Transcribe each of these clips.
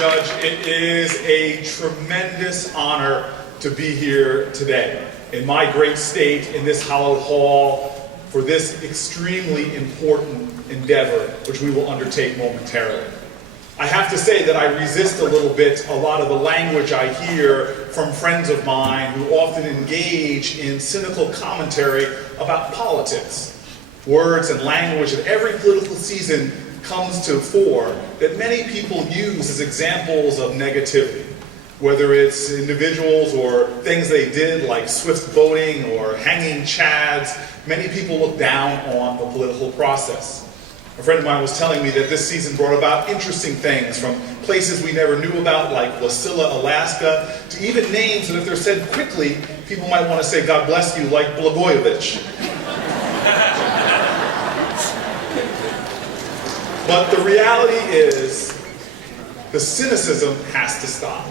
Judge. It is a tremendous honor to be here today in my great state, in this hallowed hall, for this extremely important endeavor, which we will undertake momentarily. I have to say that I resist a little bit a lot of the language I hear from friends of mine who often engage in cynical commentary about politics. Words and language at every political season comes to fore that many people use as examples of negativity, whether it's individuals or things they did like swift voting or hanging chads. Many people look down on the political process. A friend of mine was telling me that this season brought about interesting things, from places we never knew about, like Wasilla, Alaska, to even names that if they're said quickly, people might want to say, God bless you, like Blagojevich. But the reality is, the cynicism has to stop.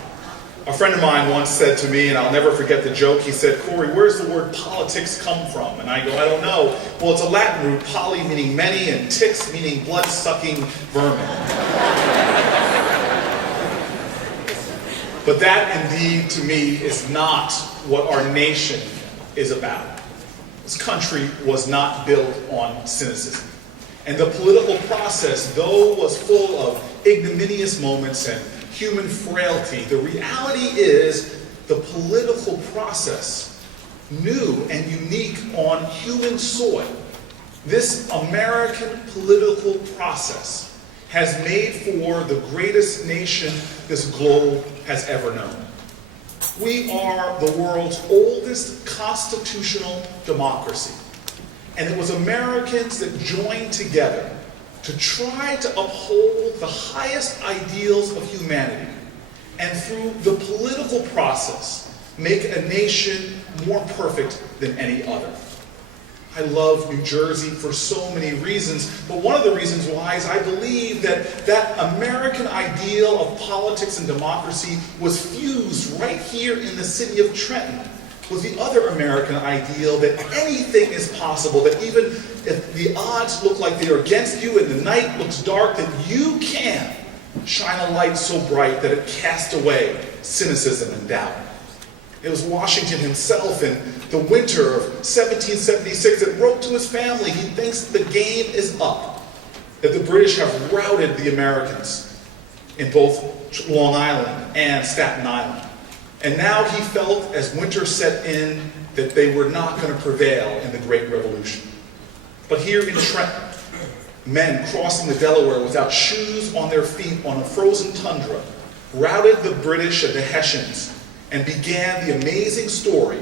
A friend of mine once said to me, and I'll never forget the joke, he said, Corey, where's the word politics come from? And I go, I don't know. Well, it's a Latin root, poly meaning many, and ticks meaning blood-sucking vermin. But that indeed, to me, is not what our nation is about. This country was not built on cynicism. And the political process, though was full of ignominious moments and human frailty, the reality is the political process, new and unique on human soil, this American political process has made for the greatest nation this globe has ever known. We are the world's oldest constitutional democracy. And it was Americans that joined together to try to uphold the highest ideals of humanity, and through the political process, make a nation more perfect than any other. I love New Jersey for so many reasons, but one of the reasons why is I believe that that American ideal of politics and democracy was fused right here in the city of Trenton with the other American ideal that anything is possible, that even if the odds look like they are against you and the night looks dark, that you can shine a light so bright that it casts away cynicism and doubt. It was Washington himself in the winter of 1776 that wrote to his family he thinks the game is up, that the British have routed the Americans in both Long Island and Staten Island. And now he felt, as winter set in, that they were not going to prevail in the Great Revolution. But here in Trenton, men crossing the Delaware without shoes on their feet on a frozen tundra routed the British and the Hessians and began the amazing story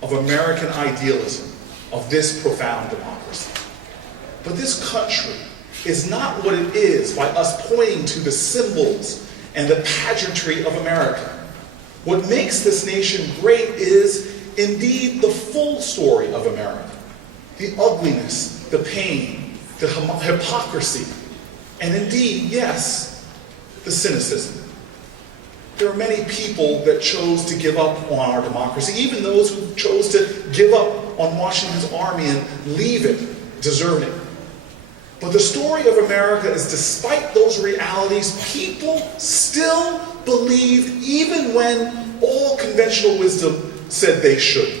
of American idealism, of this profound democracy. But this country is not what it is by us pointing to the symbols and the pageantry of America. What makes this nation great is indeed the full story of America. The ugliness, the pain, the hypocrisy, and indeed, yes, the cynicism. There are many people that chose to give up on our democracy, even those who chose to give up on Washington's army and leave it deserting. But the story of America is, despite those realities, people still believed even when all conventional wisdom said they should.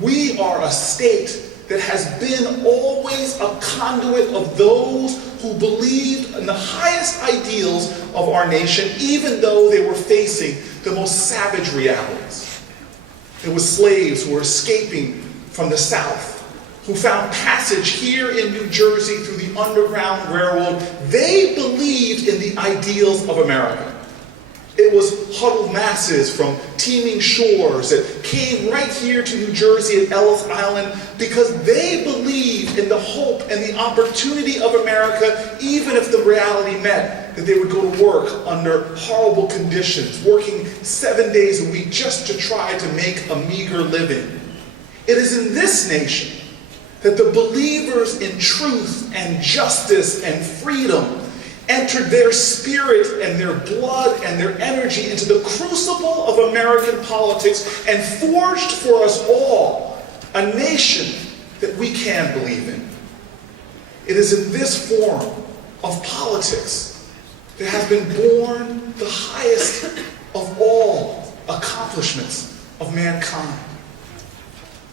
We are a state that has been always a conduit of those who believed in the highest ideals of our nation, even though they were facing the most savage realities. There were slaves who were escaping from the South, who found passage here in New Jersey through the Underground Railroad. They believed in the ideals of America. It was huddled masses from teeming shores that came right here to New Jersey at Ellis Island because they believed in the hope and the opportunity of America, even if the reality meant that they would go to work under horrible conditions, working 7 days a week just to try to make a meager living. It is in this nation that the believers in truth and justice and freedom entered their spirit and their blood and their energy into the crucible of American politics and forged for us all a nation that we can believe in. It is in this form of politics that has been born the highest of all accomplishments of mankind.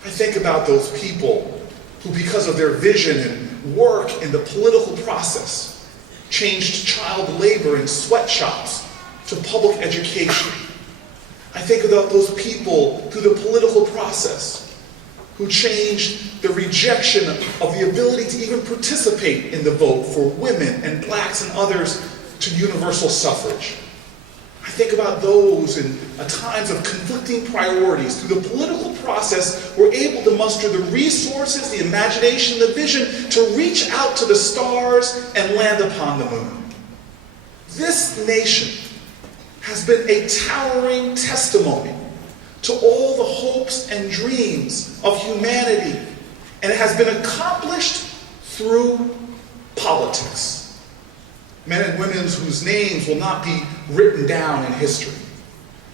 I think about those people who, because of their vision and work in the political process, changed child labor in sweatshops to public education. I think about those people through the political process who changed the rejection of the ability to even participate in the vote for women and blacks and others to universal suffrage. I think about those in times of conflicting priorities. Through the political process, we're able to muster the resources, the imagination, the vision to reach out to the stars and land upon the moon. This nation has been a towering testimony to all the hopes and dreams of humanity, and it has been accomplished through politics. Men and women whose names will not be written down in history.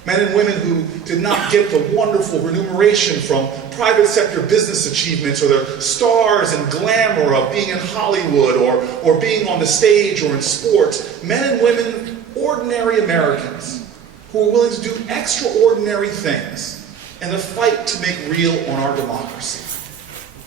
Men and women who did not get the wonderful remuneration from private sector business achievements or the stars and glamour of being in Hollywood or being on the stage or in sports. Men and women, ordinary Americans, who are willing to do extraordinary things in the fight to make real on our democracy.